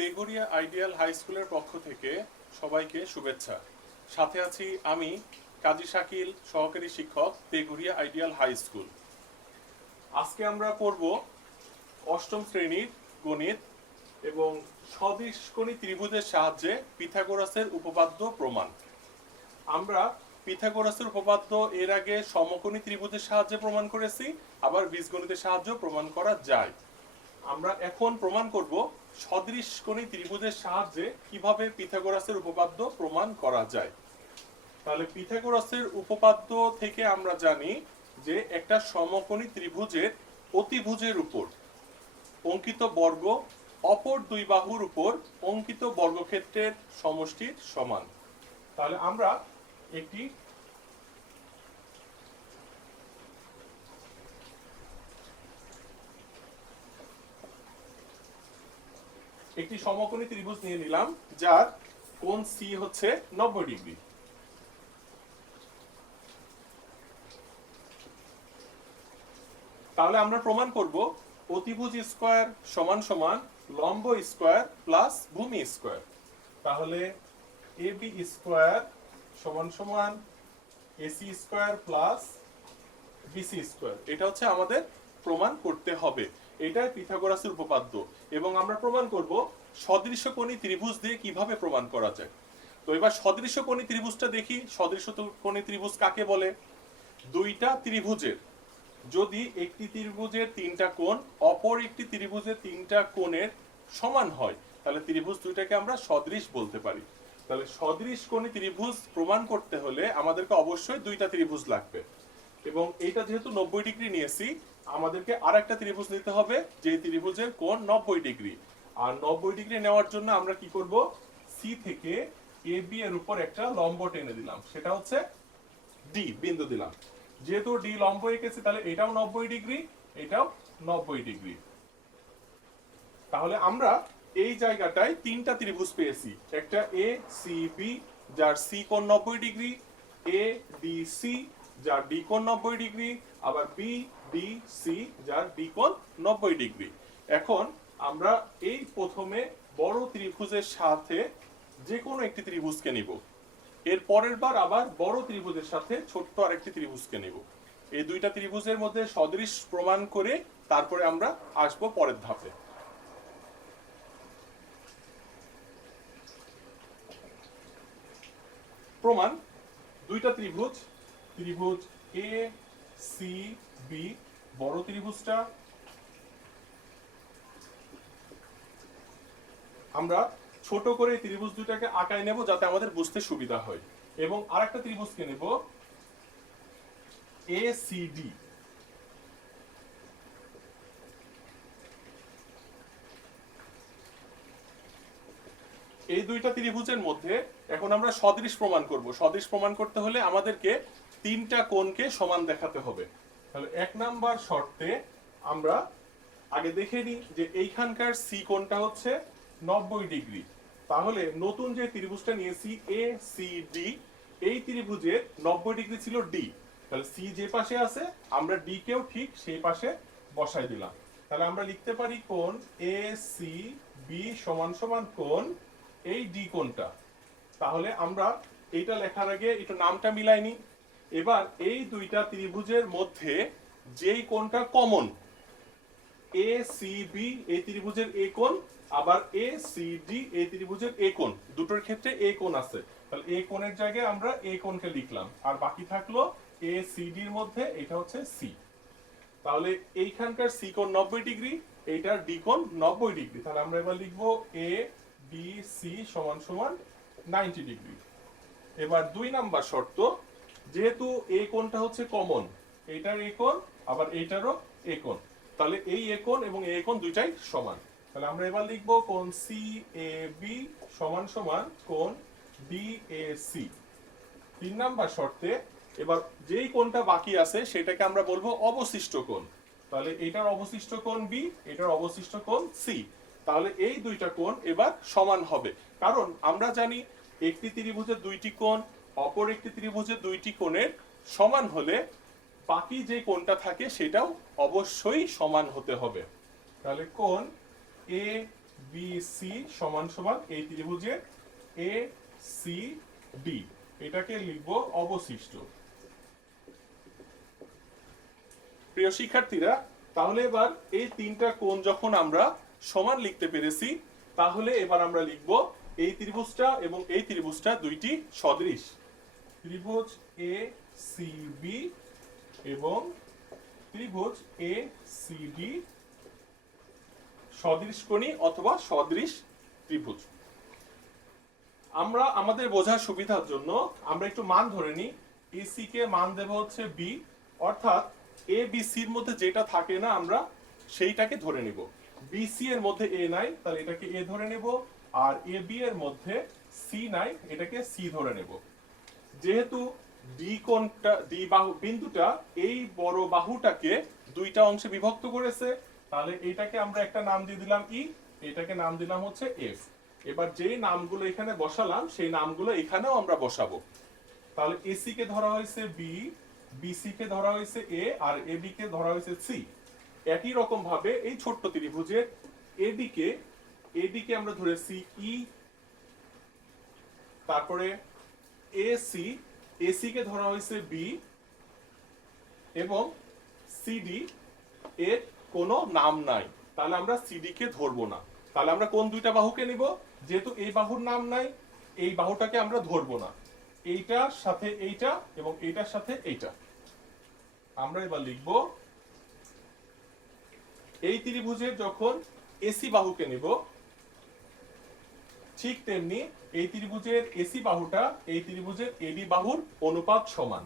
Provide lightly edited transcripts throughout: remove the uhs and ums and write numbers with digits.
Teghoria ideal high স্কুলের পক্ষ থেকে সবাইকে শুভেচ্ছা। সাথে আছি আমি কাজী শাকিল, সহকারী শিক্ষক, তেঘরিয়া আইডিয়াল হাই স্কুল। আজকে আমরা পড়ব অষ্টম শ্রেণীর গণিত এবং সদিশকোণী ত্রিভুজের সাহায্যে পিথাগোরাসের উপপাদ্য প্রমাণ। আমরা পিথাগোরাসের উপপাদ্য এর আগে সমকোণী ত্রিভুজের সাহায্যে প্রমাণ করেছি, আবার বীজগণিতের সাহায্যে প্রমাণ করা যায়। আমরা এখন প্রমাণ করব সদৃশকোণী ত্রিভুজের সাহায্যে কিভাবে পিথাগোরাসের উপপাদ্য প্রমাণ করা যায়। তাহলে পিথাগোরাসের উপপাদ্য থেকে আমরা জানি যে একটা সমকোণী ত্রিভুজের অতিভুজের উপর অঙ্কিত বর্গ অপর দুই বাহুর উপর অঙ্কিত বর্গক্ষেত্রের সমষ্টির সমান। তাহলে আমরা একটি সমকোণী ত্রিভুজ নিয়ে নিলাম যার কোণ সি হচ্ছে 90 ডিগ্রি। তাহলে আমরা প্রমাণ করব অতিভুজ স্কয়ার সমান সমান লম্ব স্কয়ার প্লাস ভূমি স্কয়ার। তাহলে এবি স্কয়ার সমান সমান AC square plus BC square, এটা হচ্ছে আমাদের প্রমাণ করতে হবে। এটাই পিথাগোরাসের উপপাদ্য এবং আমরা প্রমাণ করব সদৃশকোণী ত্রিভুজ দিয়ে কিভাবে প্রমাণ করা যায়। তো এবার সদৃশকোণী ত্রিভুজটা দেখি। সদৃশকোণী ত্রিভুজ কাকে বলে? দুইটা ত্রিভুজের যদি একটি ত্রিভুজের তিনটা কোণ অপর একটি ত্রিভুজের তিনটা কোণের সমান হয় তাহলে ত্রিভুজ দুইটাকে আমরা সদৃশ বলতে পারি। তাহলে সদৃশকোণী ত্রিভুজ প্রমাণ করতে হলে আমাদেরকে অবশ্যই দুইটা ত্রিভুজ লাগবে এবং এইটা যেহেতু 90 ডিগ্রি নিয়েছি আমাদেরকে আরেকটা ত্রিভুজ নিতে হবে যে ত্রিভুজের কোণ 90 ডিগ্রি। আর 90 ডিগ্রি নেওয়ার জন্য আমরা কি করব, সি থেকে এ বি এর উপর একটা লম্ব টেনে দিলাম, সেটা হচ্ছে ডি বিন্দু দিলাম। যেহেতু ডি লম্ব এঁকেছি তাহলে এটাও 90 ডিগ্রি, এটাও 90 ডিগ্রি। তাহলে আমরা এই জায়গাটায় তিনটা ত্রিভুজ পেয়েছি, একটা এ সি বি যার সি কোণ 90 ডিগ্রি, এ ডি সি যার ডি কোণ 90 ডিগ্রি, আবার বি ডি সি যার ডি কোণ 90 ডিগ্রি। এখন আমরা এই প্রথমে বড় ত্রিভুজের সাথে যে কোনো একটি ত্রিভুজকে নিব, এর পরের বার আবার বড় ত্রিভুজের সাথে ছোট্ট আরেকটি ত্রিভুজকে নিব। এই দুইটা ত্রিভুজের মধ্যে সদৃশ প্রমাণ করে তারপরে আমরা আসব পরের ধাপে। প্রমাণ, দুইটা ত্রিভুজ, ত্রিভুজ এ সি বি বড় ত্রিভুজটা আমরা ছোট করে ত্রিভুজ দুটাকে আঁকায় নেব যাতে আমাদের বুঝতে সুবিধা হয় এবং আরেকটা ত্রিভুজকে নেব এ সি ডি। এই দুইটা ত্রিভুজের মধ্যে এখন আমরা সদৃশ প্রমাণ করব। সদৃশ প্রমাণ করতে হলে আমাদেরকে তিনটা কোণকে সমান দেখাতে হবে। তাহলে এক নাম্বার শর্তে আমরা আগে দেখে নিই যে এইখানকার সি কোণটা হচ্ছে 90 ডিগ্রি। তাহলে নতুন যে ত্রিভুজটা নিয়েছি এ সি ডি, এই ত্রিভুজের 90 ডিগ্রি ছিল ডি, তাহলে সি যে পাশে আছে আমরা ডি কেও ঠিক সেই পাশে বসাই দিলাম। তাহলে আমরা লিখতে পারি কোণ এ সি বি সমান সমান কোণ এই ডি কোণটা। তাহলে আমরা এইটা লেখার আগে একটু নামটা মিলাই নি। এবার এই দুইটা ত্রিভুজের মধ্যে যেই কোণটা কমন, এ সি বি এই ত্রিভুজের এ কোণ, আবার এ সি ডি এই ত্রিভুজের এ কোণ, দুটোর ক্ষেত্রে এ কোণ আছে, তাহলে এ কোণের জায়গায় আমরা এ কোণকে লিখলাম আর বাকি থাকলো এ সি ডি এর মধ্যে এটা হচ্ছে সি। তাহলে এইখানকার সি কোণ 90 ডিগ্রি, এইটার ডি কোণ 90 ডিগ্রি। তাহলে আমরা এবার লিখবো এ বি সি সমান সমান 90 ডিগ্রি। এবার দুই নাম্বার শর্ত, যেহেতু এই কোণটা হচ্ছে কমন, এইটার এই কোণ আবার এইটারও এই কোণ, তাহলে এই এ কোণ এবং এই কোণ দুইটাই সমান। তাহলে আমরা এবার লিখবো কোণ সি এ বি সমান সমান কোণ ডি এ সি। তিন নাম্বার শর্তে এবার যেই কোণটা বাকি আছে সেটাকে আমরা বলবো অবশিষ্ট কোণ। তাহলে এটার অবশিষ্ট কোণ বি, এটার অবশিষ্ট কোণ সি। তাহলে এই দুইটা কোণ এবার সমান হবে, কারণ আমরা জানি একটি ত্রিভুজের দুইটি কোণ অপর একটি ত্রিভুজের দুইটি কোণের সমান হলে বাকি যে কোণটা থাকে সেটাও অবশ্যই সমান হতে হবে। তাহলে কোণ এ বি সি সমান সমান এই ত্রিভুজের এ সি ডি, এটাকে লিখবো অবশিষ্ট। প্রিয় শিক্ষার্থীরা, তাহলে এবার এই তিনটা কোণ যখন আমরা সমান লিখতে পেরেছি, তাহলে এবার আমরা লিখব এই ত্রিভুজটা এবং এই ত্রিভুজটা দুইটি সদৃশ। ত্রিভুজ এ সি বি এবং ত্রিভুজ এ সি ডি সদৃশকোণী অথবা সদৃশ ত্রিভুজ। আমরা আমাদের বোঝার সুবিধার জন্য আমরা একটু মান ধরে নিই। এসি কে মান দেব হচ্ছে বি, অর্থাৎ এ বি সির মধ্যে যেটা থাকে না আমরা সেইটাকে ধরে নিব। বিসি এর মধ্যে এ নাই, তাহলে এটাকে এ ধরে নেব, আর এ বি এর মধ্যে সি নাই, এটাকে সি ধরে নেব। যেহেতু ডি কোণটা, ডি বাহু বিন্দুটা এই বড় বাহুটাকে দুইটা অংশে বিভক্ত করেছে, তাহলে এটাকে আমরা একটা নাম দিয়ে দিলাম ই, এটাকে নাম দিলাম হচ্ছে এফ। এবার যেই নামগুলো এখানে বসালাম সেই নামগুলো এখানেও আমরা বসাবো। তাহলে এসি কে ধরা হয়েছে বি, বিসি কে ধরা হয়েছে এ, আর এবি কে ধরা হয়েছে সি। একই রকম ভাবে এই ছোট্ট ত্রিভুজের এডি কে আমরা ধরেছি ই, তারপরে এসি, এসি কে ধরা হয়েছে বি, এবং সিডি এর কোনো নাম নাই, তাহলে আমরা সিডি কে ধরবো না। তাহলে আমরা কোন দুইটা বাহুকে নিব? যেহেতু এই বাহুর নাম নাই, এই বাহুটাকে আমরা ধরবো না। এইটার সাথে এইটা এবং এইটার সাথে এইটা। আমরা এবার লিখব এই ত্রিভুজের যখন এসি বাহুকে নিব, ঠিক তেমনি এই ত্রিভুজের এসি বাহুটা এই ত্রিভুজের এবি বাহুর অনুপাত সমান।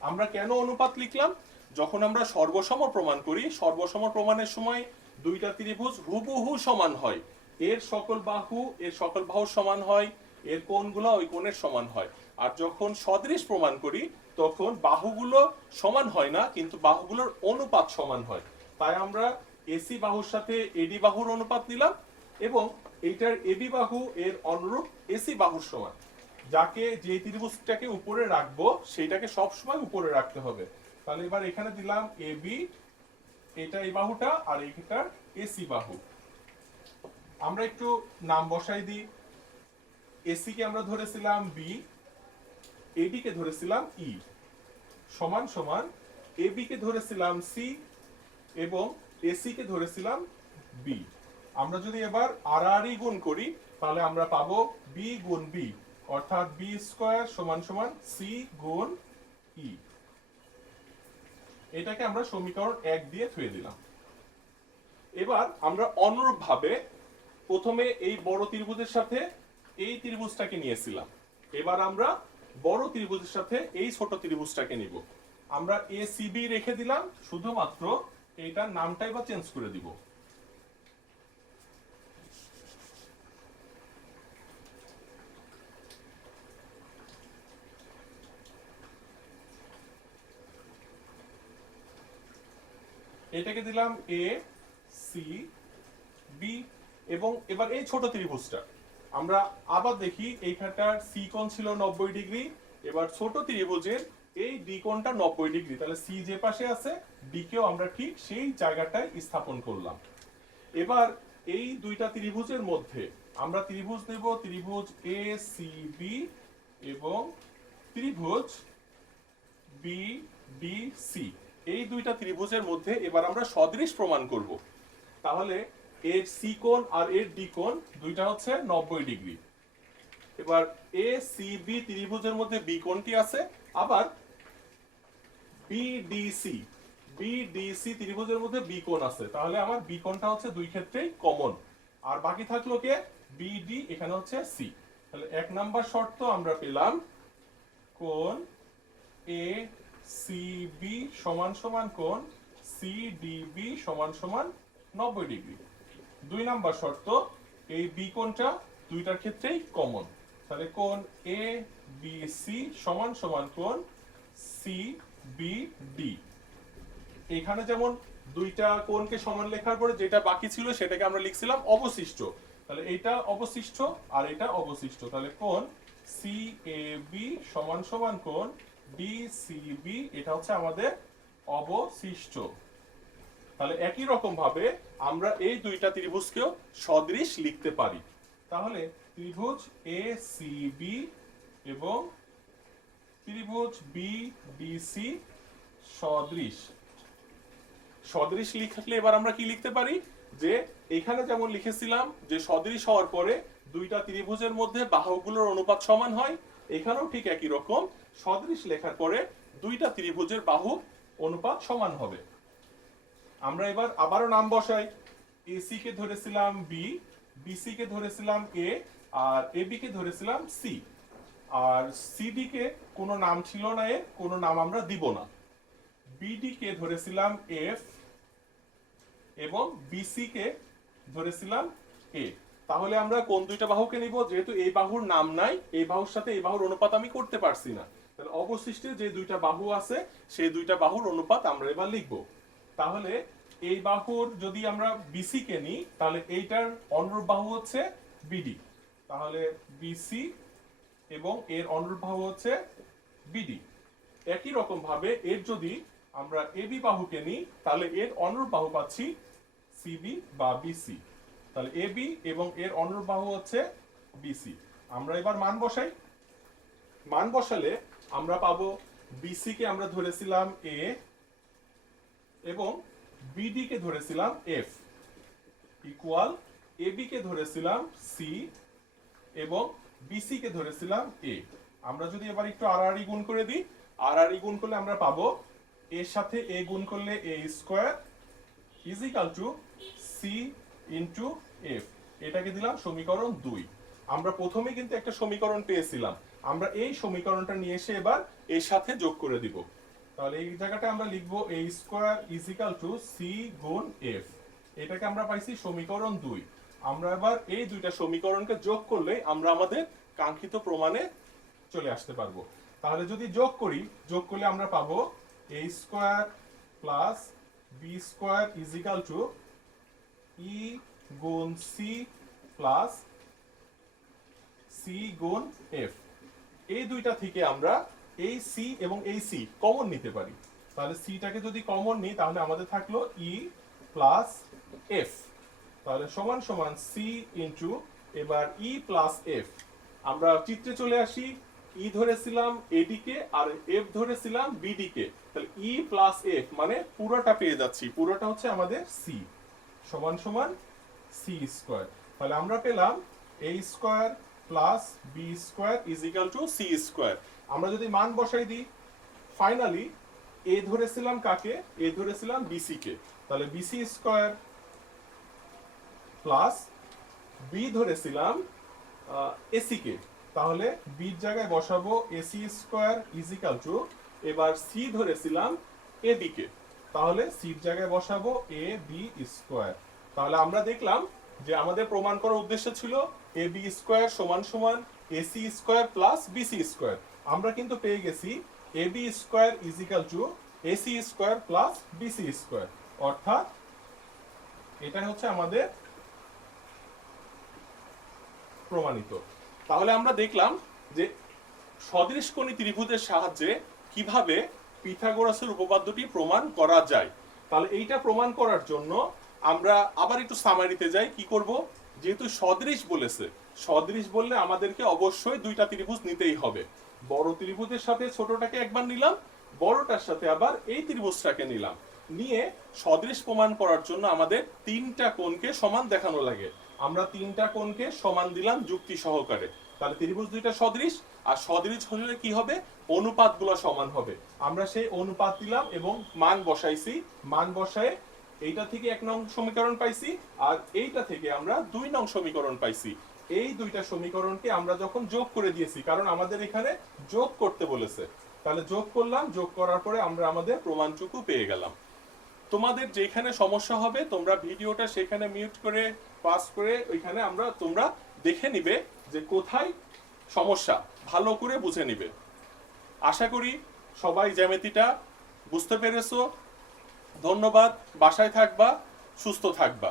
আমরা কেন অনুপাত লিখলাম? যখন আমরা সর্বসম প্রমাণ করি, সর্বসম প্রমাণের সময় দুইটা ত্রিভুজ হুবহু সমান হয়, এর সকল বাহুর সমান হয়, এর কোণগুলো ওই কোণের সমান হয়। আর যখন সদৃশ প্রমাণ করি তখন বাহুগুলো সমান হয় না, কিন্তু বাহুগুলোর অনুপাত সমান হয়। তাই আমরা এসি বাহুর সাথে এডি বাহুর অনুপাত নিলাম, এবং এইটার এবি বাহু এর অনুরূপ এসি বাহুর সমান। যাকে যে ত্রিভুজটাকে উপরে রাখবো সেইটাকে সবসময় উপরে রাখতে হবে। তাহলে এবার এখানে দিলাম এবি, এটা এই বাহুটা, আর এইটার এসি বাহু। আমরা একটু নাম বসাই দিই। এসি কে আমরা ধরেছিলাম বি, এডি কে ধরেছিলাম ই, সমান সমান এবি কে ধরেছিলাম সি এবং এসি কে ধরেছিলাম বি। আমরা যদি এবার আর গুণ করি তাহলে আমরা পাবো বি গুণ বি, অর্থাৎ বি স্কয়ার সমান সমান সি গুণ ই। এটাকে আমরা সমীকরণ 1 দিয়ে থুয়ে দিলাম। এবার আমরা অনুরূপ ভাবে প্রথমে এই বড় ত্রিভুজের সাথে এই ত্রিভুজটাকে নিয়েছিলাম, এবার আমরা বড় ত্রিভুজের সাথে এই ছোট ত্রিভুজটাকে নিব। আমরা এ সি বি রেখে দিলাম, শুধুমাত্র এইটার নামটাই বা চেঞ্জ করে দিব। এটাকে দিলাম এ সি বি, এবং এবার এই ছোট ত্রিভুজটা আমরা আবার দেখি, এইখানটার সি কোণ ছিল 90 ডিগ্রি, এবার ছোট ত্রিভুজের এই ডি কোণটা 90 ডিগ্রি, তাহলে সি যে পাশে আছে ডি কেও আমরা ঠিক সেই জায়গাটায় স্থাপন করলাম। এবার এই দুইটা ত্রিভুজের মধ্যে আমরা ত্রিভুজ দেব, ত্রিভুজ এ সি বি এবং ত্রিভুজ বি ডি সি। এই দুইটা ত্রিভুজের মধ্যে এবার আমরা সদৃশ প্রমাণ করব। তাহলে এর সি কোণ আর এর ডি কোণ দুইটা হচ্ছে 90 ডিগ্রি। এবার এ সি বি ত্রিভুজের মধ্যে বি কোণটি আছে, আবার বিডিসি ত্রিভুজের মধ্যে বি কোণ আছে, তাহলে আমার বি কোণটা হচ্ছে দুই ক্ষেত্রেই কমন। আর বাকি থাকলো কে? বিডি, এখানে হচ্ছে সি। তাহলে 1 নাম্বার শর্ত আমরা পেলাম কোণ এ সি বি সমান সমান কোণ সি ডি বি সমান সমান 90 ডিগ্রি। 2 নাম্বার শর্ত, এই বি কোণটা দুইটার ক্ষেত্রেই কমন, তাহলে কোণ এ বি সি সমান সমান কোণ সি বি ডি। এখানে যেমন দুইটা কোণকে সমান লেখার পরে যেটা বাকি ছিল সেটাকে আমরা লিখছিলাম অবশিষ্ট, তাহলে এটা অবশিষ্ট আর এটা অবশিষ্ট, তাহলে কোণ সি এ বি সমান সমান কোণ ডি সি বি, এটা হচ্ছে আমাদের অবশিষ্ট। তাহলে একই রকম ভাবে আমরা এই দুইটা ত্রিভুজকেও সদৃশ লিখতে পারি। তাহলে ত্রিভুজ এ সি বি এবং ত্রিভুজ বি ডি সি সদৃশ। সদৃশ লিখলে এবার আমরা কি লিখতে পারি, যে এখানে যেমন লিখেছিলাম যে সদৃশ হওয়ার পরে দুইটা ত্রিভুজের মধ্যে বাহুগুলোর অনুপাত সমান হয়, এখানেও ঠিক একই রকম সদৃশ লেখার পরে দুইটা ত্রিভুজের বাহু অনুপাত সমান হবে। আমরা এবার আবারও নাম বসাই। এসি কে ধরেছিলাম বি, বিসি কে ধরেছিলাম এ, আর এবি কে ধরেছিলাম সি, আর সিডি কে কোনো নাম ছিল না, এর কোনো নাম আমরা দিব না। বিডি কে ধরেছিলাম এফ এবং বিসি কে ধরেছিলাম এ। তাহলে আমরা কোন দুইটা বাহুকে নিব, যেহেতু এই বাহুর নাম নাই, এই বাহুর সাথে এই বাহুর অনুপাত আমি করতে পারছি না, তাহলে অবশিষ্টে যে দুইটা বাহু আছে সেই দুইটা বাহুর অনুপাত আমরা এবার লিখব। তাহলে এই বাহুর যদি আমরা বিসি কে নিই, তাহলে এইটার অনুরূপ বাহু হচ্ছে বিডি, তাহলে বিসি এবং এর অনুরূপ বাহু হচ্ছে বিডি। একই রকম ভাবে এর যদি আমরা এবি বাহুকে নিই, তাহলে এর অনুরূপ বাহু পাচ্ছি সিবি বা বিসি, তাহলে এবি এবং এর অনুরূপ বাহু হচ্ছে বিসি। আমরা এবার মান বসাই। মান বসালে আমরা পাবো বিসি কে আমরা ধরেছিলাম এ এবং বিডি কে ধরেছিলাম এফ, ইকুয়াল এবি কে ধরেছিলাম সি এবং বিসি কে ধরেছিলাম এ। আমরা যদি এবার একটু আড়াআড়ি গুণ করে দিই, আড়াআড়ি গুণ করলে আমরা পাবো এর সাথে এ গুণ করলে a square is equal to c into f. এটাকে দিলাম সমীকরণ 2। আমরা প্রথমে কিন্তু একটা সমীকরণ পেয়েছিলাম, আমরা এই সমীকরণটা নিয়ে এসে এবার এর সাথে যোগ করে দিব। তাহলে এই জায়গাটা আমরা লিখবো a square is equal to c গুণ এফ। এটাকে আমরা পাইছি সমীকরণ 2। আমরা এবার এই দুইটা সমীকরণকে যোগ করলে আমরা আমাদের কাঙ্ক্ষিত প্রমাণে চলে আসতে পারবো। তাহলে যদি যোগ করি, যোগ করলে আমরা পাবো a square plus b square is equal to e গুণ সি প্লাস সি গুণ এফ। এই দুইটা থেকে আমরা এই সি এবং এই সি কমন নিতে পারি। তাহলে সিটাকে যদি কমন নিই, তাহলে আমাদের থাকলো ই প্লাস এফ, তাহলে সমান সমান সি ইন্টু এবার ই প্লাস এফ। আমরা চিত্রে চলে আসি। ই ধরেছিলাম এডি কে আর এফ ধরেছিলাম বিডি কে, তাহলে ই প্লাস এফ মানে পুরোটা পেয়ে যাচ্ছি, পুরোটা হচ্ছে আমাদের সি, সমান সমান সি স্কোয়ার। তাহলে আমরা পেলাম a square plus b square is equal to c square. আমরা যদি মান বসাই দিই, ফাইনালি এ ধরেছিলাম কাকে, এ ধরেছিলাম বিসি কে, তাহলে বিসি স্কোয়ার প্লাস বি ধরেছিলাম এসি কে, তাহলে বির জায়গায় বসাবো AC square is equal two এবার সি ধরেছিলাম এবি কে, তাহলে সির জায়গায় বসাবো এ বি স্কোয়ার। তাহলে আমরা দেখলাম যে আমাদের প্রমাণ করার উদ্দেশ্য ছিল এ বি স্কোয়ার সমান সমান AC square plus BC square. আমরা কিন্তু পেয়ে গেছি A B square is equal to AC square plus BC square, অর্থাৎ এটা হচ্ছে আমাদের প্রমাণিত। তাহলে আমরা দেখলাম যে সদৃশকোণী ত্রিভুজের সাহায্যে কিভাবে পিথাগোরাসের উপপাদ্যটি প্রমাণ করা যায়। তাহলে এইটা প্রমাণ করার জন্য আমরা আবার একটু সামারিতে যাই। কি করব, যেহেতু সদৃশ বলেছে, সদৃশ বললে আমাদেরকে অবশ্যই দুইটা ত্রিভুজ নিতেই হবে। বড় ত্রিভুজের সাথে ছোটটাকে একবার নিলাম, বড়টার সাথে আবার এই ত্রিভুজটাকে নিলাম, নিয়ে সদৃশ প্রমাণ করার জন্য আমাদের তিনটা কোণকে সমান দেখানো লাগে। আমরা তিনটা কোণকে সমান দিলাম যুক্তি সহকারে। তাহলে ত্রিভুজ দুইটা সদৃশ, আর সদৃশ হলে কি হবে, অনুপাতগুলো সমান হবে। আমরা সেই অনুপাত দিলাম এবং মান বসাইছি। মান বসায় এইটা থেকে 1 নং সমীকরণ পাইছি, আর এইটা থেকে আমরা 2 নং সমীকরণ পাইছি। এই দুইটা সমীকরণকে আমরা যখন যোগ করে দিয়েছি, কারণ আমাদের এখানে যোগ করতে বলেছে, তাহলে যোগ করলাম, যোগ করার পরে আমরা আমাদের প্রমাণটুকু পেয়ে গেলাম। তোমাদের যেখানে সমস্যা হবে তোমরা ভিডিওটা সেখানে মিউট করে পাস করে ওইখানে তোমরা দেখে নিবে যে কোথায় সমস্যা, ভালো করে বুঝে নিবে। আশা করি সবাই জ্যামিতিটা বুঝতে পেরেছো। ধন্যবাদ। বাসায় থাকবা, সুস্থ থাকবা।